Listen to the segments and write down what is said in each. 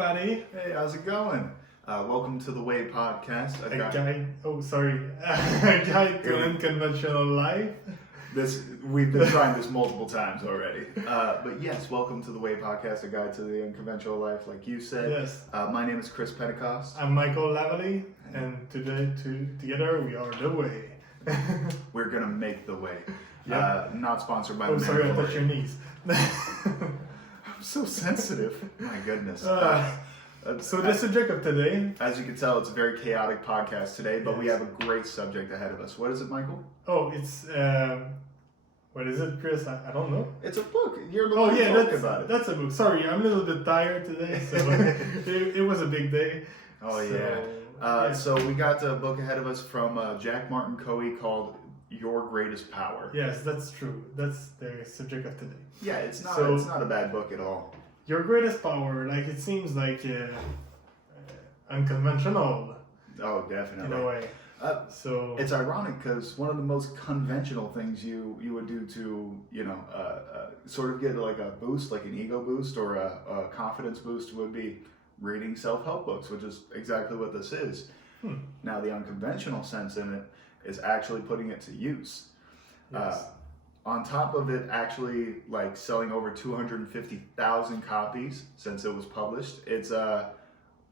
everybody. Hey, how's it going? Welcome to the Way podcast. A guide to unconventional life. We've been trying this multiple times already. But yes, welcome to the Way podcast, a guide to the unconventional life, like you said. Yes. My name is Chris Pentecost. I'm Michael Lavalley, and today together we are the Way. We're gonna make the way. Yep. Not sponsored by. Oh, sorry, I touched your knees. I'm so sensitive. My goodness. So the subject of today, as you can tell, it's a very chaotic podcast today, but we Yes. have a great subject ahead of us. What is it, Michael? it's what is it, Chris? I don't know. It's a book. You're the Oh one yeah, talking about it. that's a book. Sorry, I'm a little bit tired today, so it was a big day. Oh So, yeah. So we got a book ahead of us from Jack Martin Kohe called Your Greatest Power. Yes, that's true. That's the subject of today. Yeah, it's not So- it's not a bad book at all. Your greatest power, like it seems like unconventional Oh, definitely. in a way. So It's ironic because one of the most conventional things you would do to sort of get like a boost, like an ego boost or a confidence boost, would be reading self-help books, which is exactly what this is. Now the unconventional sense in it is actually putting it to use. yes. On top of it actually like selling over 250,000 copies since it was published, it's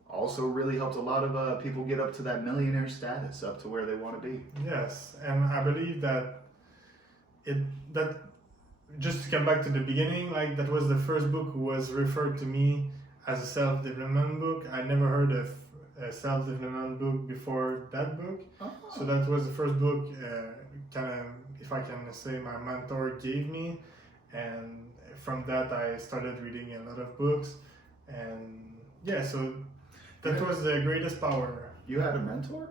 also really helped a lot of people get up to that millionaire status, up to where they want to be. Yes, and I believe that just to come back to the beginning, like that was the first book was referred to me as a self-development book. I never heard of a self-development book before that book. Oh. So that was the first book, kind of, if I can say, my mentor gave me, and from that I started reading a lot of books, and yeah, so that was the greatest power. You had a mentor?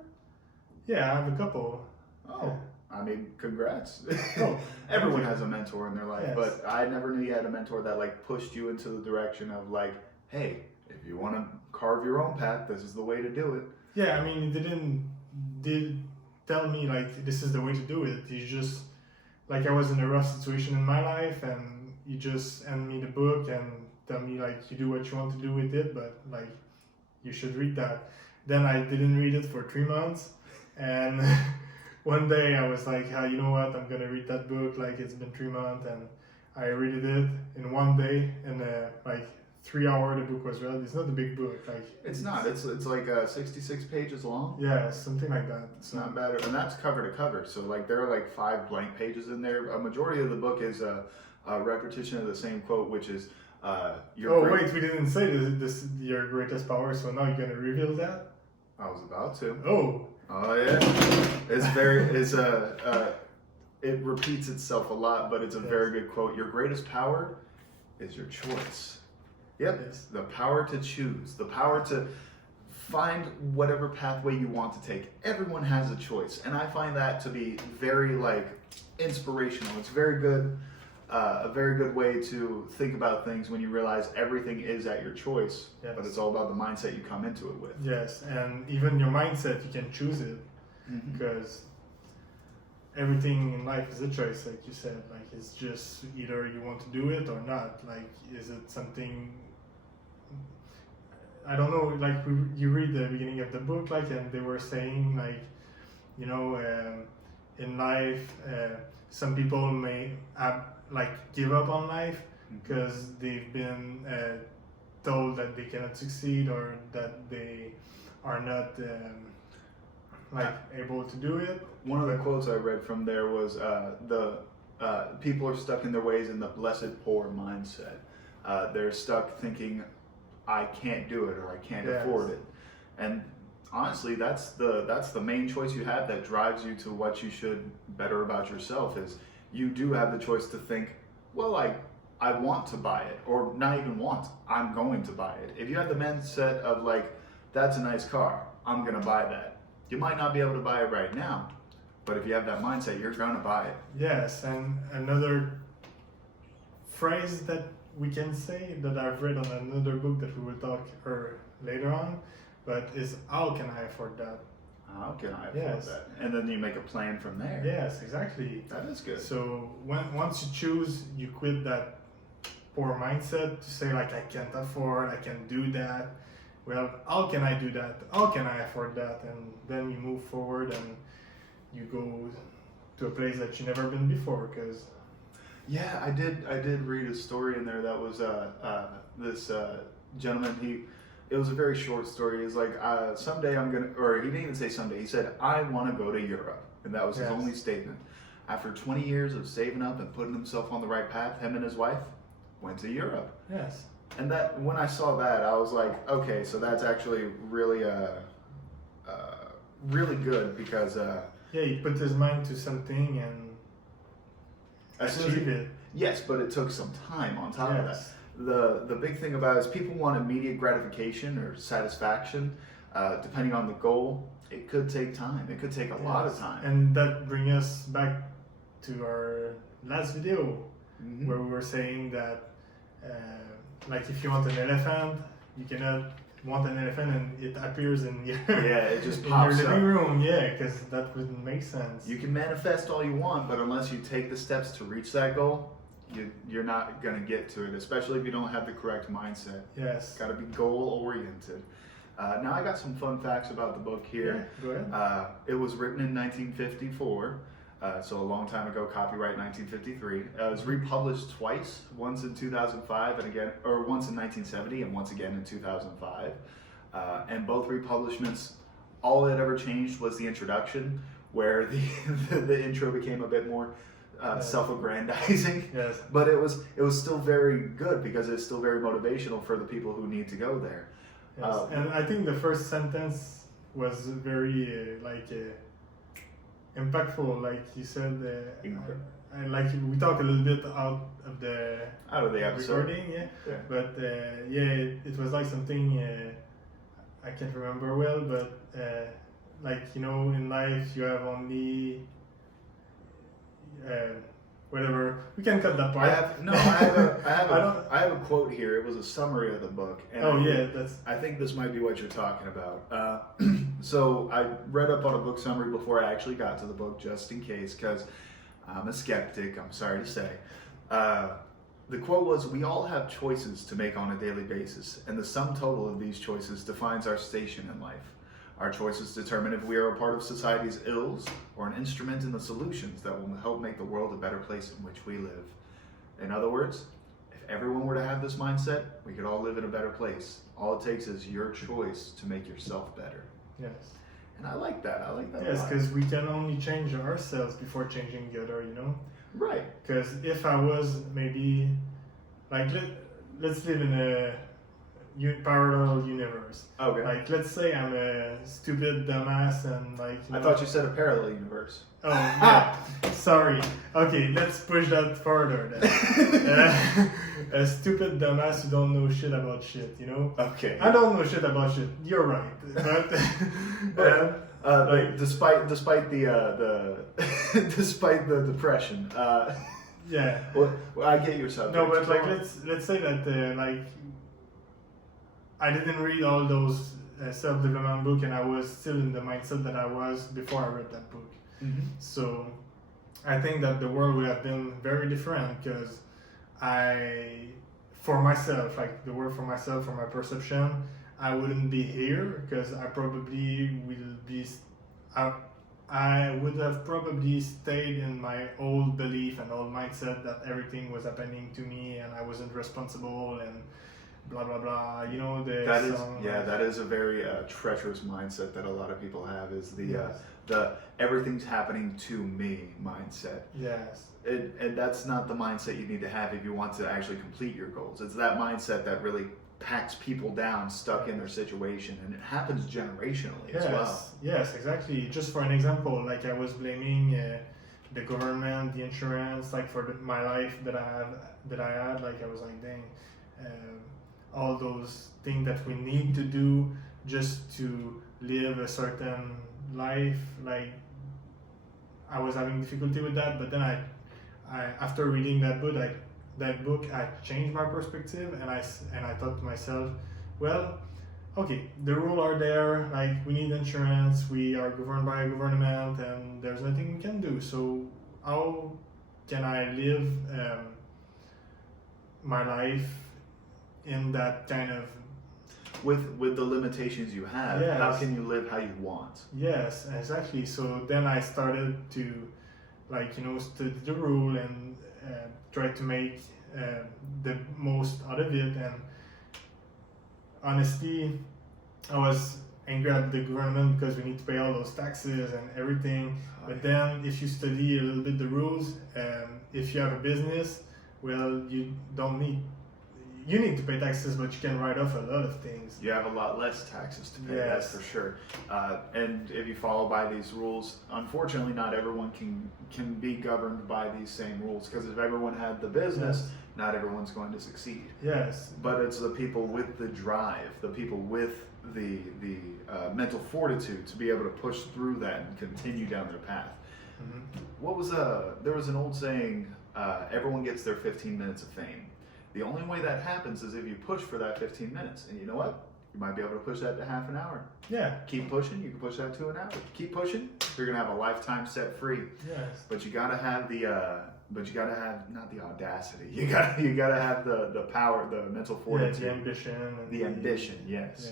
Yeah, I have a couple. Oh, I mean, congrats. Oh, Everyone has a mentor in their life, Yes. but I never knew you had a mentor that like pushed you into the direction of like, hey, if you want to carve your own path, this is the way to do it. Yeah, I mean, he did tell me like this is the way to do it. He just like I was in a rough situation in my life, and he just handed me the book and tell me like you do what you want to do with it, but like you should read that. Then I didn't read it for 3 months, and one day I was like, you know what, I'm gonna read that book. Like it's been 3 months, and I read it in one day, and like 3 hours the book was read. It's not a big book, like It's not. It's like 66 pages long. yeah, something like that. It's not bad, and that's cover to cover. So like there are like 5 blank pages in there. A majority of the book is a repetition of the same quote, which is Wait, we didn't say this your greatest power, so now you're gonna reveal that? I was about to. Oh Yeah. It repeats itself a lot, but it's a very good quote. Your greatest power is your choice. Yep. Yes. The power to choose, the power to find whatever pathway you want to take. Everyone has a choice, and I find that to be very like inspirational. It's very good, a very good way to think about things when you realize everything is at your choice, Yes. but it's all about the mindset you come into it with. yes, and even your mindset, you can choose it, because everything in life is a choice, like you said. Like it's just either you want to do it or not. Like is it something? I don't know. Like you read the beginning of the book, like, and they were saying like, in life, some people may give up on life because they've been told that they cannot succeed or that they are not able to do it. One of the quotes I read from there was the people are stuck in their ways in the blessed poor mindset. They're stuck thinking, I can't do it or I can't Yes. afford it. And honestly, that's the main choice you have that drives you to what you should better about yourself. Is you do have the choice to think, well, I want to buy it, or not even want, I'm going to buy it. If you have the mindset of like, that's a nice car, I'm gonna buy that. You might not be able to buy it right now, but if you have that mindset, you're gonna buy it. Yes, and another phrase that we can say that I've read on another book that we will talk later on, but is how can I afford that? How can I afford Yes. that? And then you make a plan from there. Yes, exactly. That is good. So once you choose, you quit that poor mindset to say like I can't afford, I can do that. well, how can I do that? How can I afford that? And then you move forward and you go to a place that you've never been before. Because Yeah, I did read a story in there that was this gentleman. It was a very short story. He's like, someday I'm gonna, or he didn't even say someday. He said, I want to go to Europe, and that was his Yes. only statement. After 20 years of saving up and putting himself on the right path, him and his wife went to Europe. yes, And that when I saw that, I was like, okay, so that's actually really really good because yeah, he put his mind to something and as soon as achieve it. yes, but it took some time on top of that. Yes. The big thing about it is people want immediate gratification or satisfaction, depending on the goal. It could take time. It could take a lot of Yes. time. And that brings us back to our last video Mhm. where we were saying that, like, if you want an elephant, you cannot want an elephant and it appears in your Yeah, it just in your pops living up. room. Yeah, because that wouldn't make sense. You can manifest all you want, but unless you take the steps to reach that goal, you're not gonna get to it. Especially if you don't have the correct mindset. Yes. Got to be goal oriented. Now I got some fun facts about the book here. Yeah, go ahead. It was written in 1954, so a long time ago. Copyright 1953. It was republished twice, once in 2005 and again, or once in 1970 and once again in 2005. And both republishments, all it ever changed was the introduction, where the intro became a bit more self-aggrandizing. Yes. But it was still very good because it's still very motivational for the people who need to go there. Yes. And I think the first sentence was very impactful, like you said. I like we talked a little bit out of the episode. recording, yeah. Yeah. But it was like something I can't remember well, but like, you know, in life you have only whatever. We can cut that part. I have a quote here. It was a summary of the book. And I think this might be what you're talking about. So I read up on a book summary before I actually got to the book, just in case, because I'm a skeptic, I'm sorry to say. The quote was, "We all have choices to make on a daily basis, and the sum total of these choices defines our station in life. Our choices determine if we are a part of society's ills or an instrument in the solutions that will help make the world a better place in which we live." In other words, if everyone were to have this mindset, we could all live in a better place. All it takes is your choice to make yourself better. Yes. And I like that. I like that. Yes, a lot. because we can only change ourselves before changing the other, you know? Right. Because if I was maybe, like, let's live in a parallel universe. Okay. Like, let's say I'm a stupid dumbass and, like, I thought you said a parallel universe. Oh, yeah. Sorry. Okay, let's push that further then. A stupid dumbass who don't know shit about shit, you know? Okay. I don't know shit about shit. You're right. But, like, despite the despite the depression, yeah. well, I get your subject. No, but like let's say that like I didn't read all those self-development book, and I was still in the mindset that I was before I read that book. Mhm. So I think that the world would have been very different because for myself, like the word for myself, for my perception, I wouldn't be here because I probably will be. I would have probably stayed in my old belief and old mindset that everything was happening to me and I wasn't responsible and blah blah blah. You know that is a very treacherous mindset that a lot of people have. Is the everything's happening to me mindset. Yes. And that's not the mindset you need to have if you want to actually complete your goals. It's that mindset that really packs people down, stuck in their situation, and it happens generationally as well. Yes, exactly. Just for an example, like I was blaming the government, the insurance, like for my life that I had. Like I was like, dang, all those things that we need to do just to live a certain life. Like I was having difficulty with that, but then I after reading that book, I changed my perspective, and I thought to myself, well, okay, the rules are there. Like we need insurance, we are governed by a government, and there's nothing we can do. So how can I live my life in that kind of with the limitations you have, Yes. how can you live how you want? Yes, exactly. So then I started to, study the rule and try to make the most out of it. And honestly, I was angry at the government because we need to pay all those taxes and everything. But then, if you study a little bit the rules, if you have a business, well, you need to pay taxes, but you can write off a lot of things. You have a lot less taxes to pay, Yes. that's for sure. And if you follow by these rules, unfortunately, not everyone can be governed by these same rules, because if everyone had the business, Yes. not everyone's going to succeed. Yes. But it's the people with the drive, the people with the mental fortitude to be able to push through that and continue down their path. Mm-hmm. There was an old saying, everyone gets their 15 minutes of fame. The only way that happens is if you push for that 15 minutes. And you know what? You might be able to push that to half an hour. Yeah. Keep pushing, you can push that to an hour. Keep pushing, you're gonna have a lifetime set free. Yes. But you gotta have not the audacity. You gotta have the power, the mental fortitude. Yeah, the ambition. And the ambition, yes.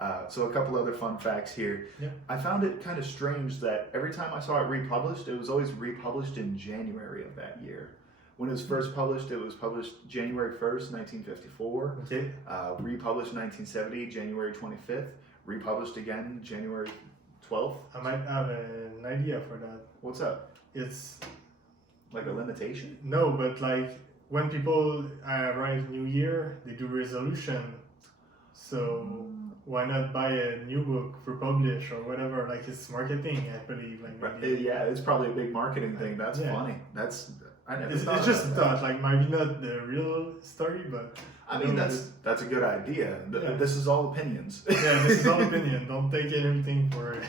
Yeah. So a couple other fun facts here. Yeah. I found it kind of strange that every time I saw it republished, it was always republished in January of that year. When it was first published, it was published January 1st, 1954. Okay. Republished 1970, January 25th. Republished again, January 12th. I might have an idea for that. What's up? It's Like a limitation? no, but like when people write New Year, they do resolution. So why not buy a new book, republish or whatever? Like it's marketing, I believe. Like maybe. Yeah, it's probably a big marketing thing. That's Yeah. funny. I never It's thought just a about that. thought, like maybe not the real story, but I mean, that's a good idea. Yeah. This is all opinions. yeah, this is all opinion. Don't take everything for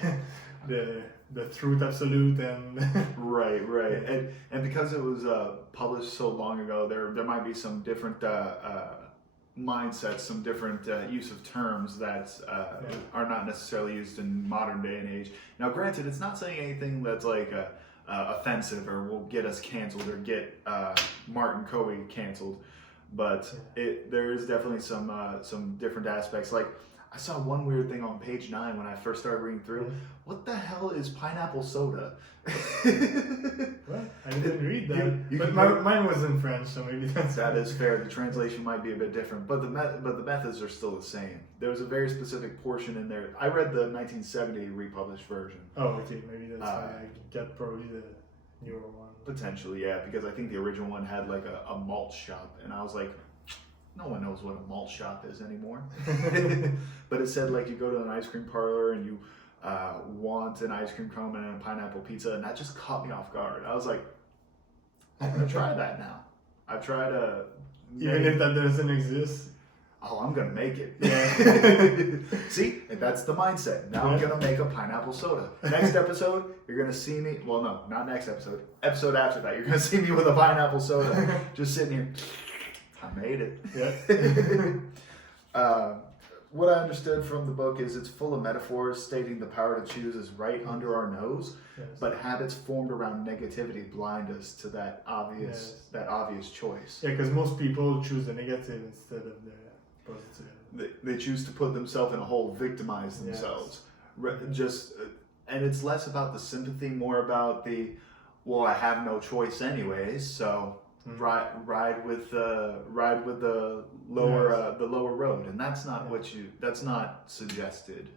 the truth absolute and Right. And because it was published so long ago, there might be some different mindsets, some different use of terms that are not necessarily used in modern day and age. Now, granted, it's not saying anything that's like offensive or will get us canceled or get Martin Kohe canceled, but there is definitely some different aspects. Like I saw one weird thing on page 9 when I first started reading through. What the hell is pineapple soda? Well, I didn't read that, You but can mine was in French, so maybe That is fair. The translation might be a bit different, but the methods are still the same. There was a very specific portion in there. I read the 1970 republished version. Oh, okay, maybe that's why I get probably the newer one. Potentially, yeah, because I think the original one had like a malt shop, and I was like, no one knows what a malt shop is anymore. But it said like you go to an ice cream parlor and you want an ice cream cone and a pineapple pizza, and that just caught me off guard. I was like, I'm gonna try that now. I've tried Even if that doesn't exist. Oh, I'm gonna make it. Yeah. See, and that's the mindset. Now I'm gonna make a pineapple soda. Next episode, you're gonna see me. Well, no, not next episode. Episode after that, you're gonna see me with a pineapple soda, just sitting here. I made it. Yeah. What I understood from the book is it's full of metaphors stating the power to choose is right under our nose, Yes. but habits formed around negativity blind us to that obvious choice. Yeah, because most people choose the negative instead of the positive. They choose to put themselves in a hole, victimize themselves. And it's less about the sympathy, more about the, well, I have no choice anyways, so ride with the lower road, and that's not that's not suggested.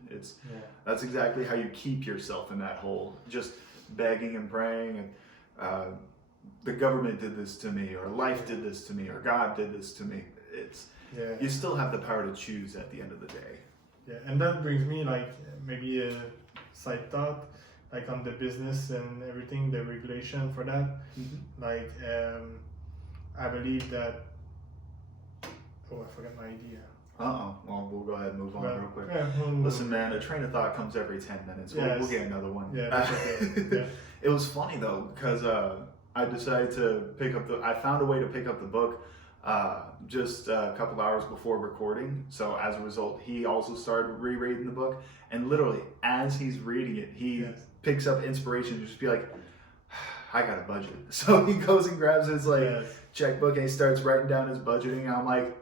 That's exactly how you keep yourself in that hole, just begging and praying and the government did this to me, or life did this to me, or God did this to me. You still have the power to choose at the end of the day. Yeah, and that brings me like maybe a side thought, like on the business and everything, the regulation for that. Like I believe that. Oh, I forgot my idea. Well, we'll go ahead and move on real quick. Yeah, Listen, man, a train of thought comes every 10 minutes. We'll get another one. Yeah, that's okay. Yeah. It was funny though, because I decided to I found a way to pick up the book just a couple of hours before recording. So as a result, he also started rereading the book, and literally as he's reading it, he picks up inspiration to just be like, I got a budget. So he goes and grabs his checkbook and he starts writing down his budgeting. And I'm like,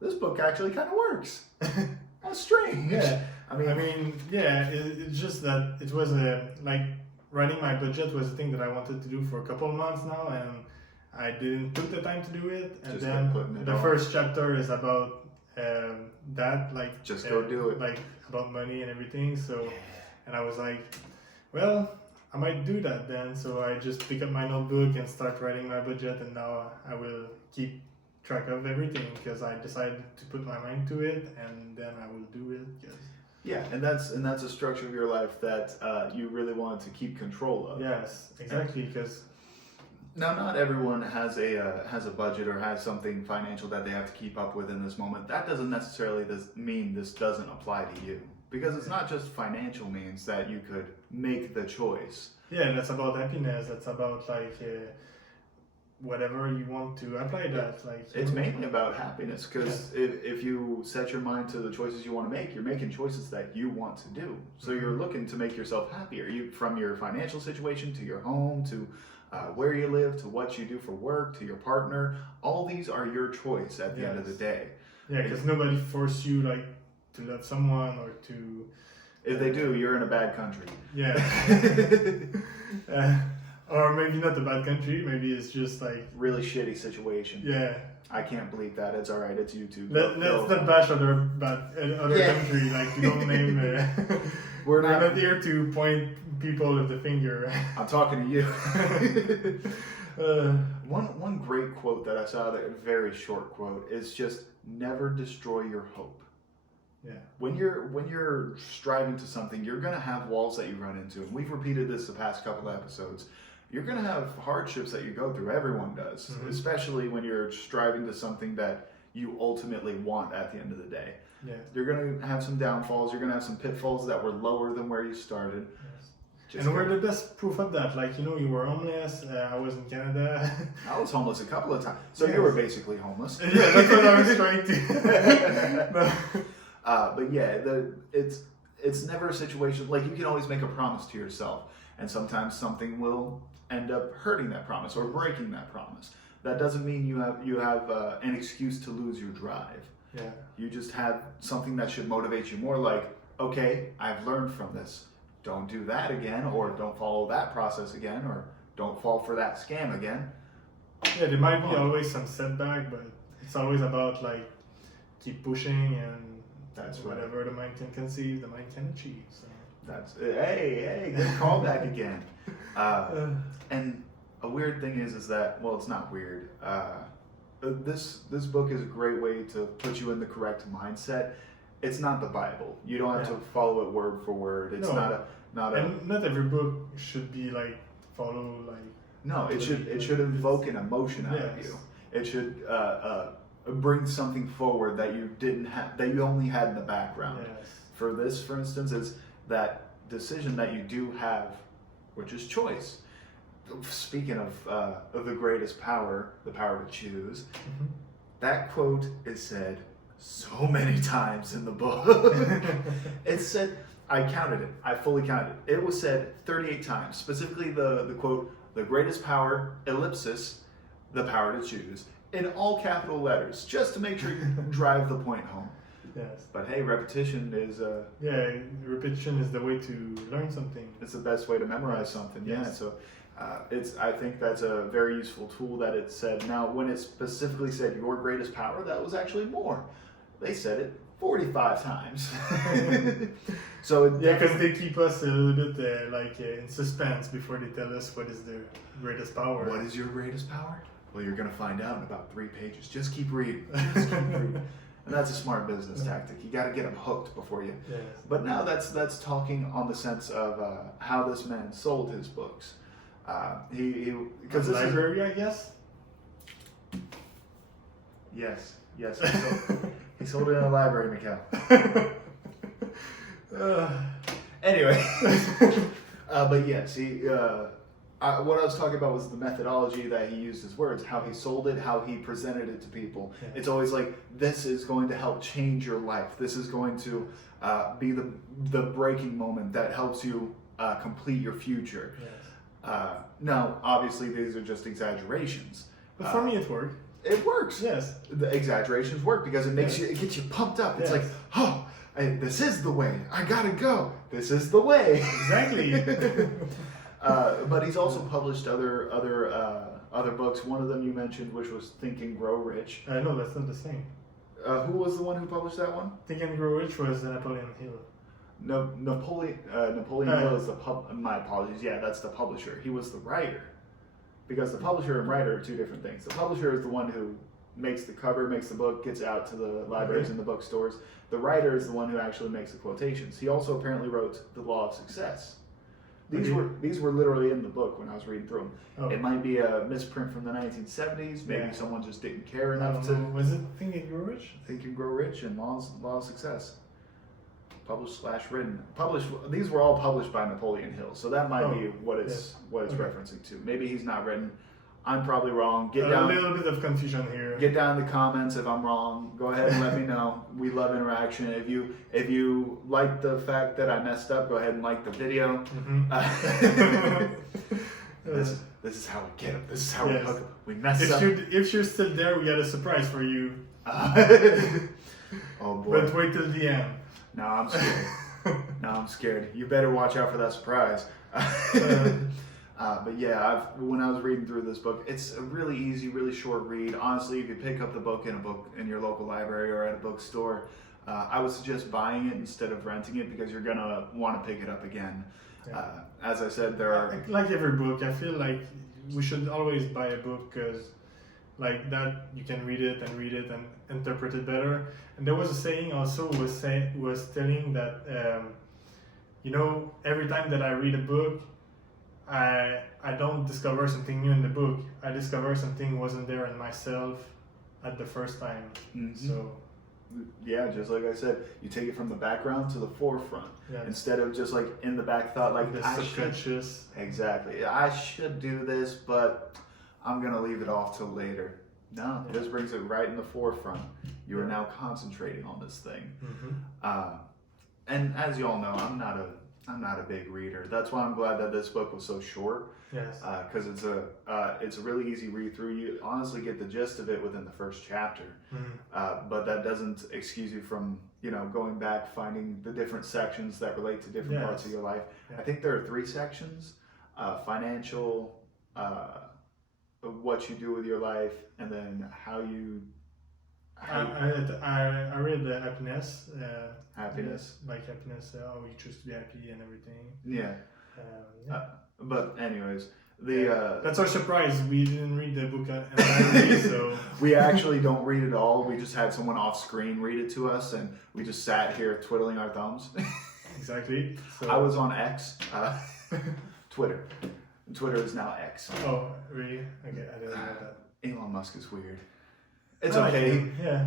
this book actually kind of works. That's strange. Yeah. I mean, It's just that it was like writing my budget was a thing that I wanted to do for a couple of months now, and I didn't took the time to do it. And Just then kept putting it the off. first chapter is about that, like Just go do it. like about money and everything. So, and I was like, well, I might do that then. So I just pick up my notebook and start writing my budget, and now I will keep track of everything because I decided to put my mind to it, and then I will do it. yeah, and that's a structure of your life that you really wanted to keep control of. Yes, exactly. Because Now, not everyone has a budget or has something financial that they have to keep up with in this moment. That doesn't necessarily mean this doesn't apply to you, because it's not just financial means that you could make the choice. yeah, that's about happiness. That's about like whatever you want to apply that. Like It's mainly about happiness, because if you set your mind to the choices you want to make, you're making choices that you want to do. So you're looking to make yourself happier. You, from your financial situation to your home to where you live to what you do for work to your partner, all these are your choice at the end of the day. Yeah, because nobody forced you like to love someone or to. If they do, you're in a bad country. Yeah. Or maybe not a bad country. Maybe it's just like Really shitty situation. yeah. I can't believe that. It's all right. It's YouTube. Let's not bash other country. Like you don't name. We're not here to point people with the finger. I'm talking to you. One great quote that I saw, that a very short quote, is just never destroy your hope. Yeah. When you're striving to something, you're gonna have walls that you run into, and we've repeated this the past couple of episodes. You're gonna have hardships that you go through. Everyone does, especially when you're striving to something that you ultimately want at the end of the day. Yeah. You're gonna have some downfalls. You're gonna have some pitfalls that were lower than where you started. Yes. And we're the best proof of that. Like, you were homeless. I was in Canada. I was homeless a couple of times. So Yes. you were basically homeless. Yeah, that's what I was trying to. But yeah, it's never a situation, like you can always make a promise to yourself, and sometimes something will end up hurting that promise or breaking that promise. That doesn't mean you have an excuse to lose your drive. Yeah. You just have something that should motivate you more, like, okay, I've learned from this. Don't do that again, or don't follow that process again, or don't fall for that scam again. Yeah, there might be always some setback, but it's always about like keep pushing, and That's whatever the mind can conceive, the mind can achieve. So. That's hey, good callback again. And a weird thing is that, well, it's not weird. This book is a great way to put you in the correct mindset. It's not the Bible. You don't have to follow it word for word. It's not every book should be like follow like. No, it should invoke an emotion out of you. It should bring something forward that you didn't have, that you only had in the background. Yes. For this, for instance, is that decision that you do have, which is choice. Speaking of the greatest power, the power to choose, that quote is said so many times in the book. It's said, I counted it, I fully counted it. It was said 38 times, specifically the quote, the greatest power, ellipsis, the power to choose, in all capital letters, just to make sure you drive the point home. Yes. But hey, repetition is repetition is the way to learn something. it's the best way to memorize something. Yeah. Yes. So I think that's a very useful tool that it said. Now, when it specifically said your greatest power, that was actually more. They said it 45 times. So because they keep us a little bit in suspense before they tell us what is their greatest power. What is your greatest power? Well, you're going to find out in about 3 pages. Just keep reading. Just keep reading. And that's a smart business tactic. You got to get them hooked before you. Yes. But now that's talking on the sense of how this man sold his books. Because the library, I guess. Yes. He sold it in a library, Mikhail. Anyway, but yes, what I was talking about was the methodology that he used his words, how he sold it, how he presented it to people. Yeah. It's always like, this is going to help change your life. This is going to be the breaking moment that helps you complete your future. Yes. Now, obviously, these are just exaggerations. But for me, it worked. It works. Yes. The exaggerations work because it makes it gets you pumped up. It's like, oh, Hey, this is the way. I gotta go. This is the way. Exactly. But he's also published other books. One of them you mentioned, which was Think and Grow Rich. No, that's not the same. Who was the one who published that one? Think and Grow Rich was Napoleon Hill. No, Napoleon Hill is the my apologies. Yeah, that's the publisher. He was the writer. Because the publisher and writer are two different things. The publisher is the one who makes the cover, makes the book, gets out to the libraries and the bookstores. The writer is the one who actually makes the quotations. He also apparently wrote The Law of Success. These were literally in the book when I was reading through them. Oh. It might be a misprint from the 1970s. Maybe someone just didn't care enough to. Was it Think and Grow Rich? Think and Grow Rich and Law of Success. Published/written. These were all published by Napoleon Hill, so that might be what it's referencing to. Maybe he's not written. I'm probably wrong. A little bit of confusion here. Get down in the comments if I'm wrong. Go ahead and let me know. We love interaction. If you like the fact that I messed up, go ahead and like the video. This is how we get them. This is how we hook them. We mess up. If you're still there, we got a surprise for you. Oh boy! But wait till the end. No, I'm scared. I'm scared. You better watch out for that surprise. But yeah, when I was reading through this book, it's a really easy, really short read. Honestly, if you pick up the book in your local library or at a bookstore, I would suggest buying it instead of renting it because you're gonna want to pick it up again. Yeah. As I said, there are like every book. I feel like we should always buy a book because, like that, you can read it and interpret it better. And there was a saying also was telling that every time that I read a book, I don't discover something new in the book. I discover something wasn't there in myself at the first time. Mm-hmm. So yeah, just like I said, you take it from the background to the forefront instead of just like in the back thought, like the subconscious. Exactly. I should do this, but I'm gonna leave it off till later. No, this brings it right in the forefront. You are now concentrating on this thing. Mm-hmm. And as you all know, I'm not a big reader. That's why I'm glad that this book was so short. Yes. Because it's a really easy read through. You honestly get the gist of it within the first chapter. Mm-hmm. But that doesn't excuse you from going back, finding the different sections that relate to different parts of your life. Yeah. I think there are 3 sections: financial, what you do with your life, and then how you. I read the happiness. Happiness. Like happiness, how you choose to be happy and everything. Yeah. But anyways, that's our surprise. We didn't read the book entirely, so we actually don't read it all. We just had someone off screen read it to us, and we just sat here twiddling our thumbs. Exactly. So. I was on X, Twitter. Twitter is now X. Oh, really? Okay, I didn't know that. Elon Musk is weird. It's okay.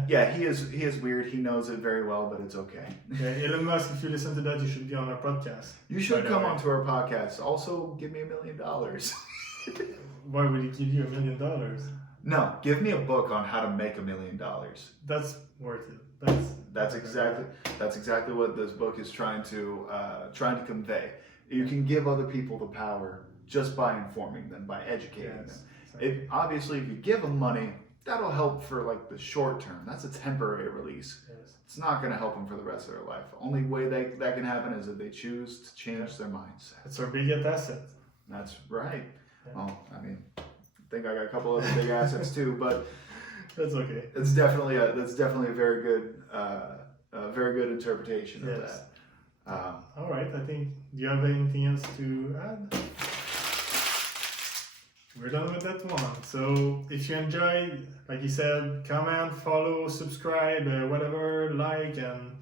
Yeah, he is weird. He knows it very well, but it's okay. Yeah, Elon Musk, if you listen to that, you should be on our podcast. You should come onto our podcast. Also, give me $1 million. Why would he give you $1 million? No, give me a book on how to make $1 million. That's worth it. That's exactly what this book is trying to convey. You can give other people the power just by informing them, by educating them. Exactly. If you give them money, that'll help for like the short term. That's a temporary release. Yes. It's not going to help them for the rest of their life. Only way that can happen is if they choose to change their mindset. It's our biggest asset. That's right. Yeah. Well, I mean, I think I got a couple other big assets too, but that's okay. That's definitely a very good interpretation of that. All right. I think. Do you have anything else to add? We're done with that one. So if you enjoy, like you said, comment, follow, subscribe, whatever, like, and